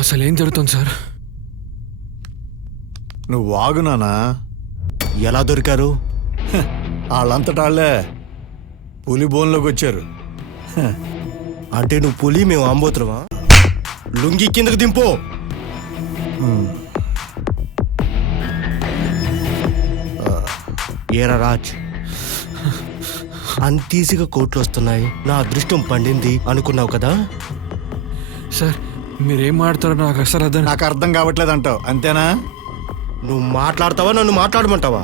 అసలు ఏం జరుగుతుంది సార్? నువ్వు ఆగునానా. ఎలా దొరికారు? వాళ్ళంతటా వాళ్ళే పులి బోన్లోకి వచ్చారు. అంటే నువ్వు పులి, మేము ఆంబోతులమా? లుంగి కిందకు దింపు. ఏరా రాజ్, అంత ఈజీగా కోట్లు వస్తున్నాయి, నా అదృష్టం పండింది అనుకున్నావు కదా? సార్ మీరేం మాట్లాడతారో నాకు అసలు అర్థం. నాకు అర్థం కావట్లేదు అంటావు అంతేనా? నువ్వు మాట్లాడతావా, నన్ను మాట్లాడమంటావా?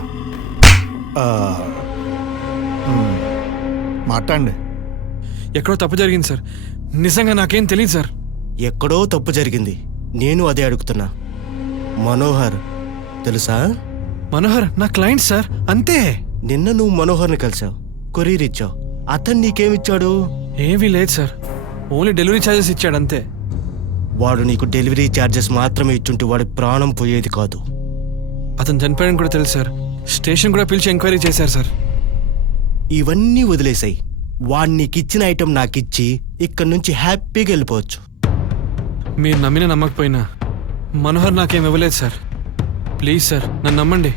మాట్లాడండి. ఎక్కడో తప్పు జరిగింది సార్, నిజంగా నాకేం తెలియదు సార్. ఎక్కడో తప్పు జరిగింది, నేను అదే అడుగుతున్నా. మనోహర్ తెలుసా? మనోహర్ నా క్లయింట్ సార్, అంతే. నిన్న నువ్వు మనోహర్ని కలిసావు, కొరియర్ ఇచ్చావు. అతను నీకేమిచ్చాడు? ఏమీ లేదు సార్, ఓన్లీ డెలివరీ ఛార్జెస్ ఇచ్చాడు అంతే. వాడు నీకు డెలివరీ ఛార్జెస్ మాత్రమే ఇచ్చుంటే వాడి ప్రాణం పోయేది కాదు. అతను చనిపోయాడని కూడా తెలుసు సార్, స్టేషన్ కూడా పిలిచి ఎంక్వైరీ చేశారు సార్. ఇవన్నీ వదిలేసాయి, వాడు నీకిచ్చిన ఐటెం నాకిచ్చి ఇక్కడి నుంచి హ్యాపీగా వెళ్ళిపోవచ్చు. మీరు నమ్మినా నమ్మకపోయినా మనోహర్ నాకేం ఇవ్వలేదు సార్. ప్లీజ్ సార్ నన్ను నమ్మండి.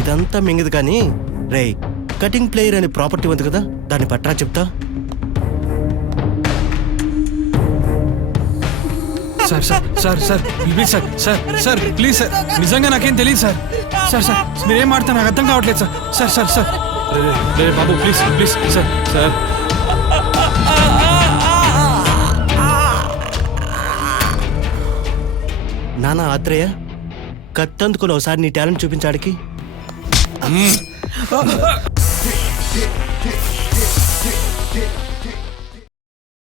ఇదంతా మింగదు కానీ రేయ్, కటింగ్ ప్లేయర్ అనే ప్రాపర్టీ ఉంది కదా, దాన్ని పట్రా చెప్తా. Sir sir sir sir please sir sir sir please sir, నిజంగా నాకేం తెలియదు సార్. సార్ సార్ మీరేం మాడతారు నాకు అర్థం కావట్లేదు sir. Sir sir sir ray Babu please please sir sir. నానా ఆత్రేయ, కత్తందుకుని ఒకసారి నీ టాలెంట్ చూపించాడికి.